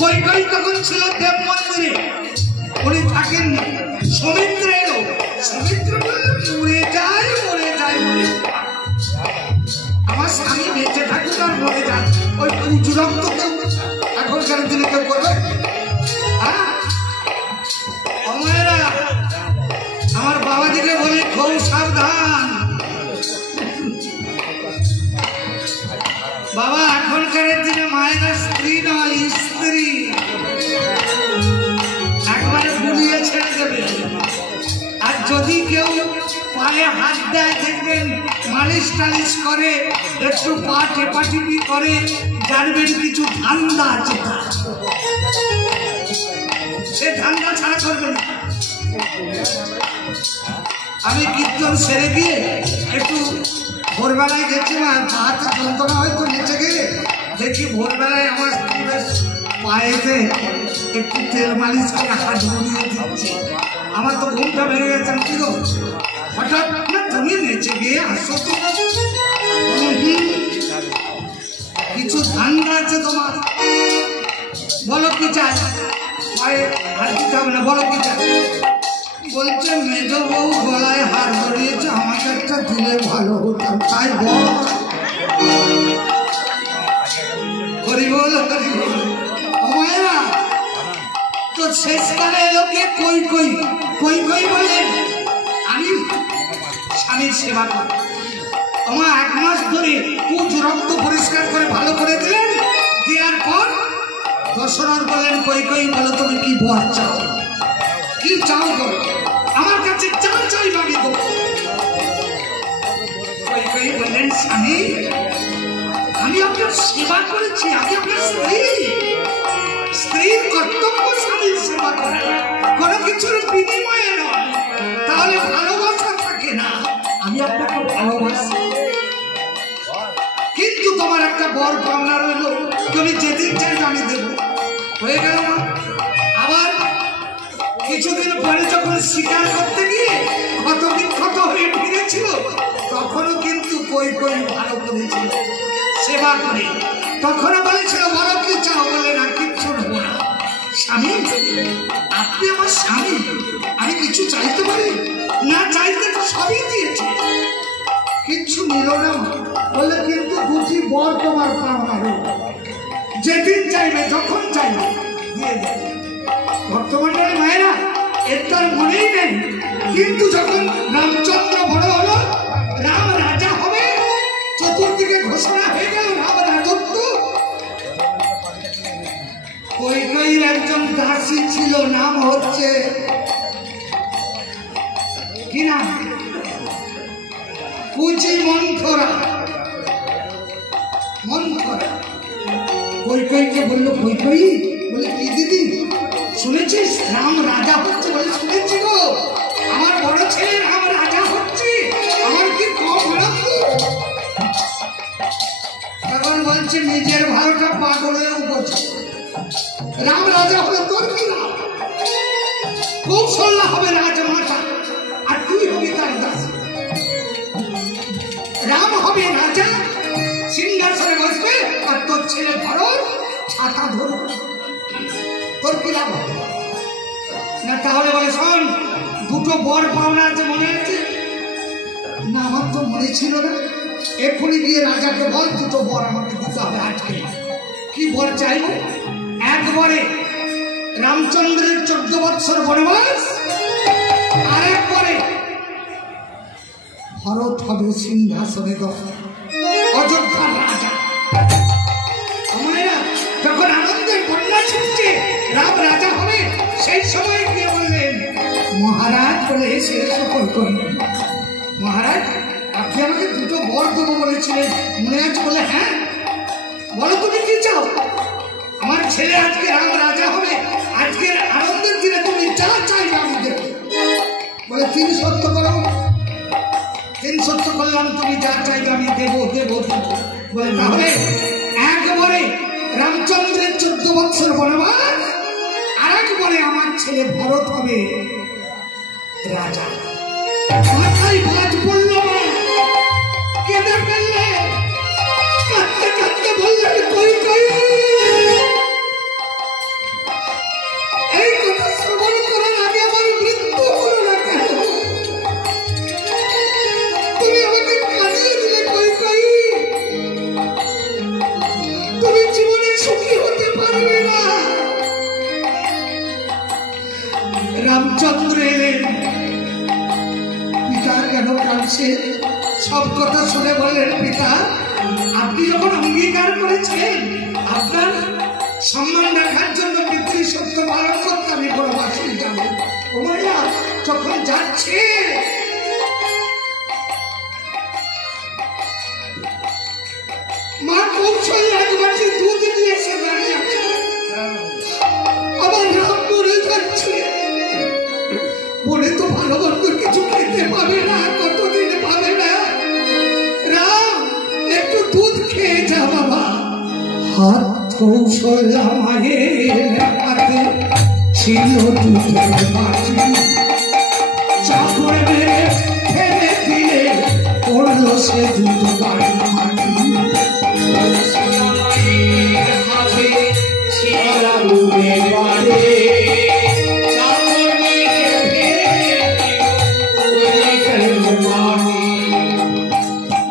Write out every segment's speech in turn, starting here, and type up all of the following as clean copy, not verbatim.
কৈকেয়ী তখন ছিল দেব মন্দিরে, উনি থাকেননি। সৌমিত্র এলো, সৌমিত্র বলল মরে যায় মরে যায় মরে যায়, আমার স্বামী বেঁচে থাকুক আর মরে যায়। ওই উঁচু রক্ত কেউ এখনকার দিনে কেউ করবে? আমার বাবাজিকে বলে খুব সাবধান বাবা, এখনকার দিনে মায়েরা স্ত্রী নয় স্ত্রী, একবারে বুলিয়ে ছেড়ে দেবে। আর যদি কেউ পায়ে হাত দেয় দেখবেন মালিশ টালিশ করে, একটু পা টেপাটিপি করে, জানবেন কিছু ধান্দা আছে, সে ধান্দা ছাড়া করবে না। আমি কীর্তন সেরে গিয়ে একটু ভোরবেলায় গেছিলাম, হাতে যন্ত্রণা হয়তো নিচে গিয়ে দেখি ভোরবেলায় আমার পায়েতে একটু তেল মালিশ করে হাত বুলিয়ে দিচ্ছে। আমার তো ঘুমটা ভেঙে গেছে, কি গো হঠাৎ না তুমি নেচে গিয়ে আসো তো, কিছু ধান্দা আছে তোমার, বলো কি চাই? পায়ে হাত দিতে হবে না, বলো কি চাই? বলছে মেজ বউ গলায় হাত ধরিয়েছে, আমাকে একটা দিলে ভালো হতাম, তাই বল। হরি বল হরি বল। মায়েরা তো শেষকালে এলোকে কৈকেয়ী বলেন আমি স্বামীর সেবা করি। আমার 1 মাস ধরে পুজ রক্ত পরিষ্কার করে ভালো করে দিলেন, দেওয়ার পর দশরথ বললেন কৈকেয়ী বলো তুমি কি বর চাও, কি চাও বলো, আমার কাছে যা চাইবে আমি দেবো। কৈকেয়ী বললেন স্বামী আমি আপনার সেবা করেছি, আমি আপনার স্ত্রী, স্ত্রীর কর্তব্য স্বামীর সেবা করা, কোনো কিছুর বিনিময়ে নয়, তাহলে ভালোবাসা থাকে না। আমি আপনাকে ভালোবাসি, কিন্তু তোমার একটা বর পাওনা রইল, তুমি যেদিন চাইবে আমি দেব। হয়ে গেল না? আবার কিছুদিন পরে যখন শিকার করতে গিয়ে ক্ষত বিক্ষত হয়ে ফিরেছিল, তখনও কিন্তু কৈকেয়ী ভালো করেছিল, সেবা করে। তখনও বলেছিল বলো কি চাও, বলে না কিচ্ছু নেবো না। স্বামী আপনি আমার স্বামী, আমি কিছু চাইতে পারি না, চাইতে তো সবই দিয়েছে, কিচ্ছু নিল না। বলে কিন্তু 2টি বর তোমার পাওনা রইল, যেদিন চাইবে যখন চাইবে দিয়ে দেবে। ভক্তমন্ডলী মায়েরা এর তার মনেই নেই, কিন্তু যখন রামচন্দ্র বড় হলো, রাম রাজা হবে, চতুর্দিকে ঘোষণা হয়ে গেল রাম রাজত্ব। কৈকেয়ীর একজন দাসী ছিল, নাম হচ্ছে কি নাম? কুচি মন্থরা। মন্থরা কৈকেয়ীকে বললো কৈকেয়ী, বলে কি দিদি শুনেছিস রাম রাজা হচ্ছে? বলে শুনেছি গো, আমার বড় ছেলে রাম রাজা হচ্ছে, আমার কি কম আনন্দ। তখন বলছে নিজের ভালোটা পাগলের উপরে, রাম রাজা হলে তোর কি লাভ? কৌশল্যা হবে রাজমাতা, আর তুই হবি তার দাস। রাম হবে রাজা, সিংহাসনে বসবে, আর তোর ছেলে ভরত ছাতা ধরবে, তোর কি লাভ হবে না? তাহলে বলে শোন, 2টো বর পাওনা আছে, মনে আছে না? আমার তো মনে ছিল না, এক্ষুনি গিয়ে রাজাকে বল 2টো বর আমাকে দিতে হবে আজকে। কি বর চাইব? একবারে রামচন্দ্রের 14 বৎসর বনবাস, আর একবারে ভরত হবে সিংহাসনে অযোধ্যার রাজা। যখন আনন্দের বন্যা ছুটছে, রাম রাজা হবে, সেই সময় গিয়ে বললেন মহারাজ বলে এসে সকল করলেন, মহারাজ আপনি আমাকে 2টো বর দেবো বলেছিলেন, মনে আছে? বলে হ্যাঁ, বলো তুমি কি চাও? আমার ছেলে আজকে রাম রাজা হবে, আজকের আনন্দের দিনে তুমি যা চাইবে আমি দেবো। বলে 3 সত্য করো। 3 সত্য করলাম, তুমি যা চাইবে আমি দেবো দেবো দেবো। বলে তাহলে একবারে রামচন্দ্রের 14 বৎসর বনবাস, আর একবারে আমার ছেলে ভরত হবে রাজা। মাথায় বাজ পড়ল, কেঁদে ফেললে, কাঁদতে কাঁদতে বললেন কৈকেয়ী এসে সব কথা শুনে বললেন, পিতা আপনি যখন অঙ্গীকার করেছেন আপনার সম্মান রাখার জন্য পিতৃ সত্য পালন করতে আমি বনবাসে যাব। ও মায়া যখন যাচ্ছে মা কৌশল্যা একবারটি দুধ দিয়ে এসে দাঁড়িয়ে আছে। আমার রাম মরে যাচ্ছে, বলে তো ভালো মন্দ কিছু খেতে পাবে না, কতদিন পাবে না। রাম একটু দুধ খেয়ে যা বাবা। হাত কৌশল্যা মায়ের হাতে ছিল দুধের বাটি, চাপড়ে মেরে ফেলে দিলে পড়লো সে দুধ বাড়ি মাটি।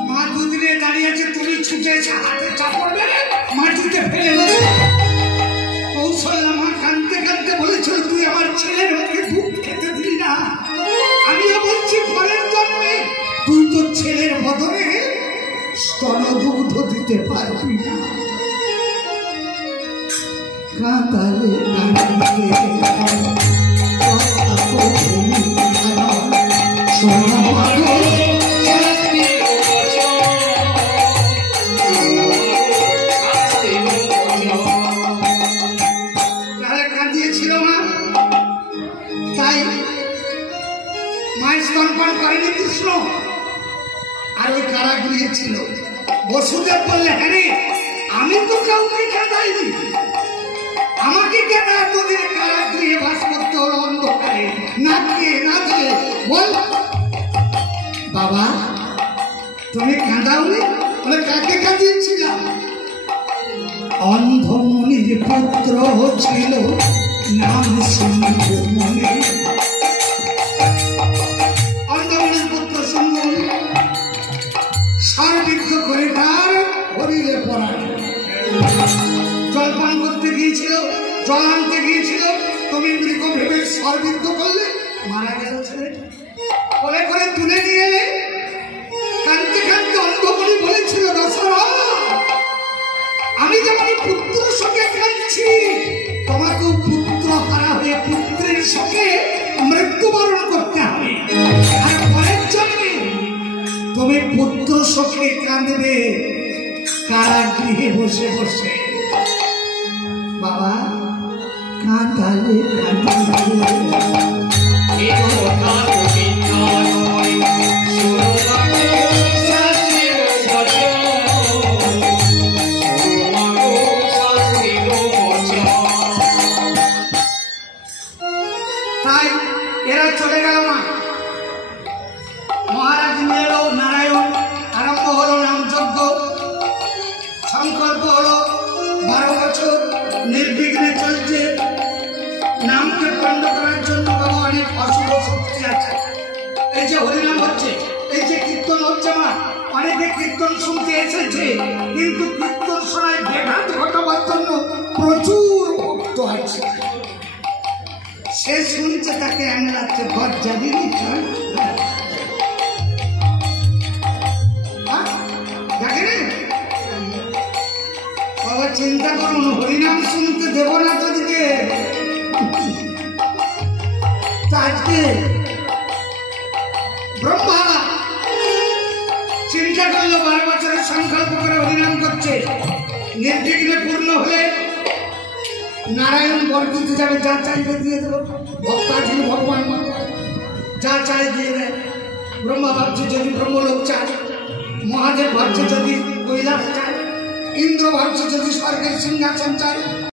মা দুধ নিয়ে দাঁড়িয়ে আছে, তুমি ছুটে এসে হাতে চাপড় মেরে মাটিতে ফেলে দিলে। কৌশল্যা মা কাঁদতে কাঁদতে বলেছিল, তুই আমার ছেলের মুখে দুধ খেতে দিলি না। আমিও বলছি ফলের জন্মে তুই তোর ছেলের বদলে স্তন দুধ দিতে পারবি না। কাঁদালে কাঁদিয়েছিল মা, তাই মায়ের স্তনপান করেনি কৃষ্ণ। আর ওই কারাগৃহে ছিল বসুদেব বললে, হ্যাঁ রে আমি তো কাউকে কাঁদাইনি, আমাকে কেন এতদিন কারাগৃহে বাস করতে হলো অন্ধকারে না খেয়ে না খেয়ে। বল বাবা তুমি কাঁদাওনি? বলে কাকে কাঁদিয়েছিলাম? অন্ধমণির পুত্র ছিল নাম সিংহমণি। অন্ধমণির পুত্র সিংহমণি সারবিদ্ধ করে তার হরিলে পড়ায় জলপান করতে গিয়েছিল, জল আনতে গিয়েছিল, তুমি মৃগ ভেবে সরবিদ্ধ করলে, মারা গেল ছেলে। কোলে করে তুলে নিয়ে এলে। কাঁদতে কাঁদতে অন্ধমণি বলেছিল, দশরথ আমি যেমন পুত্র শোকে কাঁদছি, তোমাকেও পুত্র হারা হয়ে পুত্রের শোকে মৃত্যুবরণ করতে হবে। আর পরের জন্মে তুমি পুত্র শোকে কাঁদবে কারাগৃহে বসে বসে। বাবা কাঁদালে তাই এরা চলে গেল। মা মহারাজ এলো, নারায়ণ আরম্ভ হলো নামযজ্ঞ, সংকল্প হলো 12 বছর নির্বিঘ্নে চলছে। নামকে পণ্ড করার জন্য ভগবানের অশুভ শক্তি আছে। এই যে হরিনাম হচ্ছে, এই যে কীর্তন হচ্ছে, মা অনেকে কীর্তন শুনতে এসেছে, কিন্তু কীর্তন শোনায় ব্যাঘাত ঘটাবার জন্য প্রচুর ভক্ত আছে। সে শুনছে, তাকে আঙলাচ্ছে ঘর যাবি বাবা। চিন্তা করুন, হরিনাম শুনতে দেব না তোদিকে। আজকে ব্রহ্মা চিন্তা করলো 12 বছরের সংকল্প করে হরিনাম করছে, নির্বিঘ্নে পূর্ণ হলে নারায়ণ বর দিতে যাবে, যা চাইবে দিয়ে দেবো। ভক্ত আছেন ভগবান, যা চাই দিয়ে দেয়। ব্রহ্মা ভাবছে যদি ব্রহ্মলোক চায়, মহাদেব ভাবছে যদি কৈলাস চায়, ইন্দ্র ভাবছে যদি স্বর্গের সিংহাসন চায়,